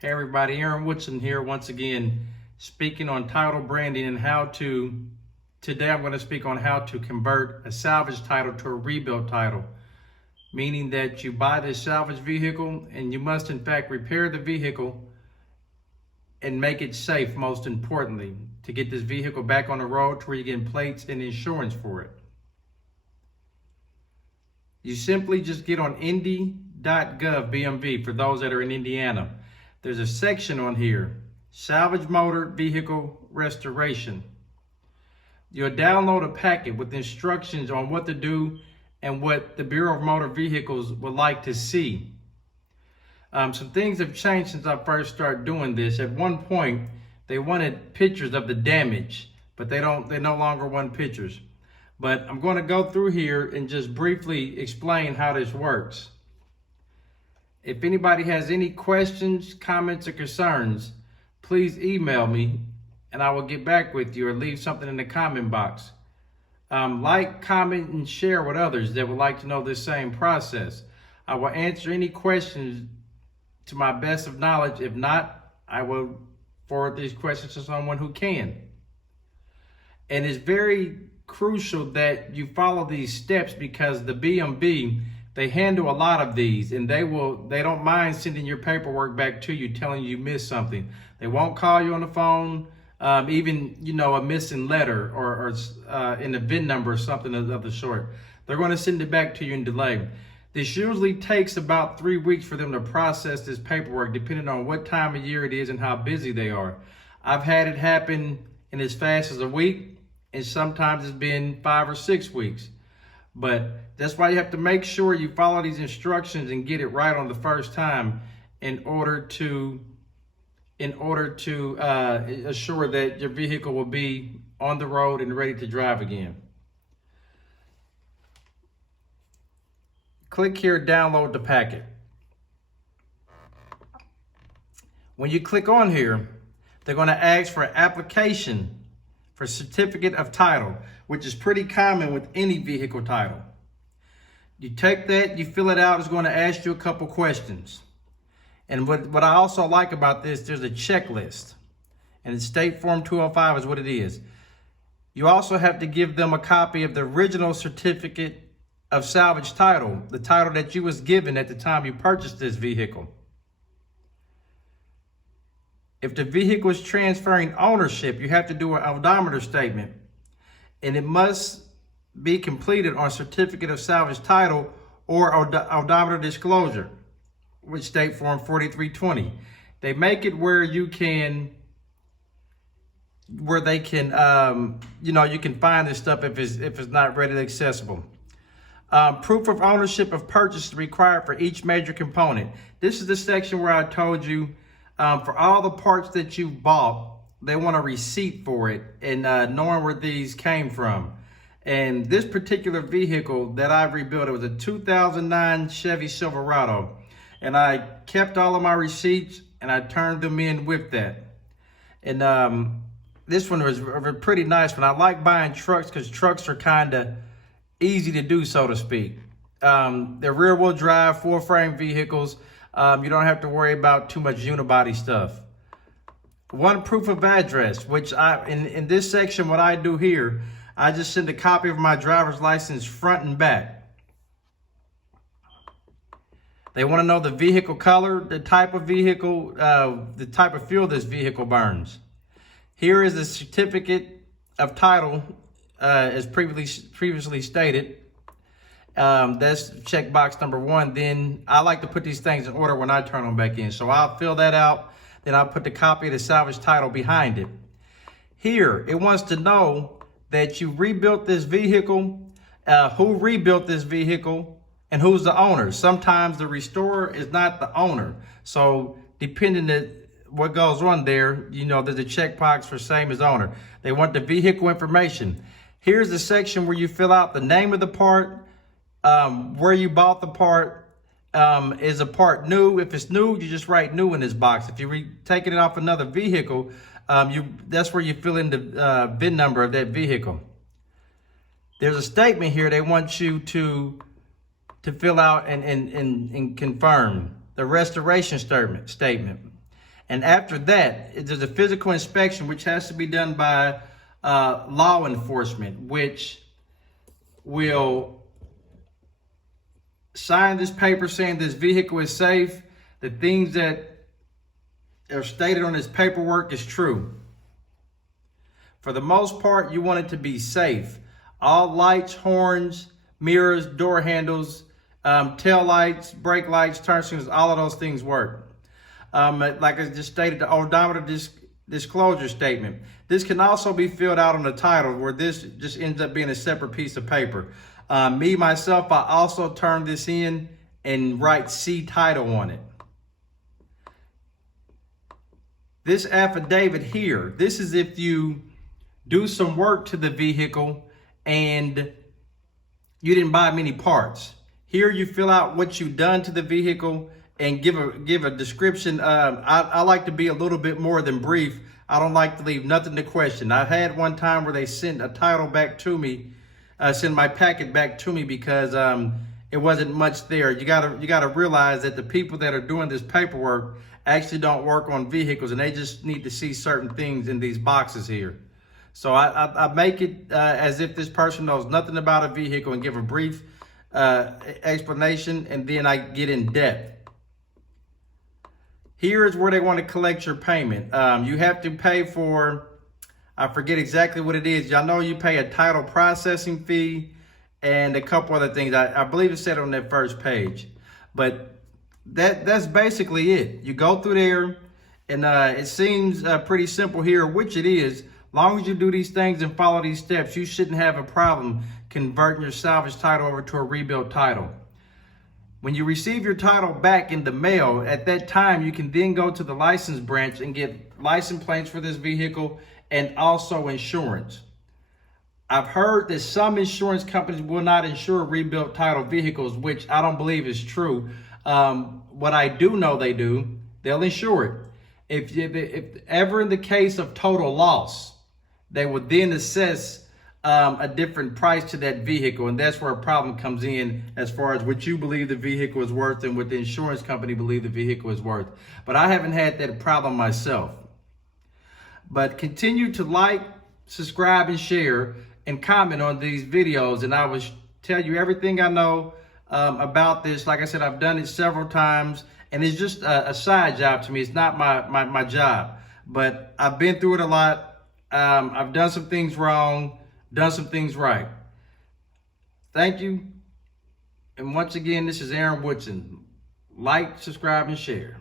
Hey everybody, Aaron Woodson here once again, speaking on title branding and today I'm going to speak on how to convert a salvage title to a rebuilt title, meaning that you buy this salvage vehicle and you must in fact repair the vehicle and make it safe, most importantly, to get this vehicle back on the road to where you get plates and insurance for it. You simply just get on indy.gov BMV for those that are in Indiana. There's a section on here, Salvage Motor Vehicle Restoration. You'll download a packet with instructions on what to do and what the Bureau of Motor Vehicles would like to see. Some things have changed since I first started doing this. At one point, they wanted pictures of the damage, but they no longer want pictures. But I'm going to go through here and just briefly explain how this works. If anybody has any questions, comments, or concerns, please email me and I will get back with you or leave something in the comment box. Like, comment, and share with others that would like to know this same process. I will answer any questions to my best of knowledge. If not, I will forward these questions to someone who can. And it's very crucial that you follow these steps because the BMV, they handle a lot of these, and they don't mind sending your paperwork back to you telling you missed something. They won't call you on the phone, even a missing letter or in a VIN number or something of the sort. They're going to send it back to you in delay. This usually takes about 3 weeks for them to process this paperwork, depending on what time of year it is and how busy they are. I've had it happen in as fast as a week, and sometimes it's been 5 or 6 weeks. But that's why you have to make sure you follow these instructions and get it right on the first time in order to assure that your vehicle will be on the road and ready to drive again. Click here, download the packet. When you click on here, they're going to ask for an application for certificate of title, which is pretty common with any vehicle title. You take that, you fill it out, it's going to ask you a couple questions. And what I also like about this, there's a checklist. And the State Form 205 is what it is. You also have to give them a copy of the original certificate of salvage title, the title that you was given at the time you purchased this vehicle. If the vehicle is transferring ownership, you have to do an odometer statement. And it must be completed on certificate of salvage title or odometer disclosure, which State Form 4320. They make it where they can, you can find this stuff if it's not readily accessible. Proof of ownership of purchase is required for each major component. This is the section where I told you for all the parts that you bought, they want a receipt for it and knowing where these came from. And this particular vehicle that I rebuilt, it was a 2009 Chevy Silverado. And I kept all of my receipts and I turned them in with that. And this one was a pretty nice one. I like buying trucks because trucks are kind of easy to do, so to speak. They're rear wheel drive, full frame vehicles. You don't have to worry about too much unibody stuff. One proof of address, which in this section, what I do here, I just send a copy of my driver's license front and back. They want to know the vehicle color, the type of vehicle, the type of fuel this vehicle burns. Here is the certificate of title, as previously stated. That's checkbox number 1. Then I like to put these things in order when I turn them back in. So I'll fill that out. Then I'll put the copy of the salvage title behind it. Here, it wants to know that you rebuilt this vehicle, who rebuilt this vehicle, and who's the owner. Sometimes the restorer is not the owner. So depending on what goes on there, there's a checkbox for same as owner. They want the vehicle information. Here's the section where you fill out the name of the part, where you bought the part. Is a part new? If it's new, you just write new in this box. If you're taking it off another vehicle, that's where you fill in the VIN number of that vehicle. There's a statement here they want you to fill out and confirm the restoration statement. And after that, there's a physical inspection, which has to be done by law enforcement, which will sign this paper saying this vehicle is safe. The things that are stated on this paperwork is true. For the most part, you want it to be safe. All lights, horns, mirrors, door handles, tail lights, brake lights, turn signals, all of those things work. Like I just stated, the odometer disclosure statement. This can also be filled out on the title, where this just ends up being a separate piece of paper. Myself, I also turn this in and write C title on it. This affidavit here, this is if you do some work to the vehicle and you didn't buy many parts. Here you fill out what you've done to the vehicle and give a description. I like to be a little bit more than brief. I don't like to leave nothing to question. I had one time where they sent a title back to me, sent my packet back to me because it wasn't much there. You gotta realize that the people that are doing this paperwork actually don't work on vehicles, and they just need to see certain things in these boxes here. So I make it as if this person knows nothing about a vehicle and give a brief explanation, and then I get in depth. Here is where they want to collect your payment. You have to pay for, I forget exactly what it is. Y'all know you pay a title processing fee and a couple other things. I believe it said on that first page. But that's basically it. You go through there, and it seems pretty simple here, which it is. Long as you do these things and follow these steps, you shouldn't have a problem converting your salvage title over to a rebuilt title. When you receive your title back in the mail, at that time, you can then go to the license branch and get license plates for this vehicle and also insurance. I've heard that some insurance companies will not insure rebuilt title vehicles, which I don't believe is true. What I do know they do, they'll insure it. If ever in the case of total loss, they would then assess a different price to that vehicle, and that's where a problem comes in as far as what you believe the vehicle is worth and what the insurance company believe the vehicle is worth. But I haven't had that problem myself. But continue to like, subscribe, and share, and comment on these videos, and I will tell you everything I know about this. Like I said, I've done it several times, and it's just a side job to me. It's not my job, but I've been through it a lot. I've done some things wrong, done some things right. Thank you. And once again, this is Aaron Woodson. Like, subscribe, and share.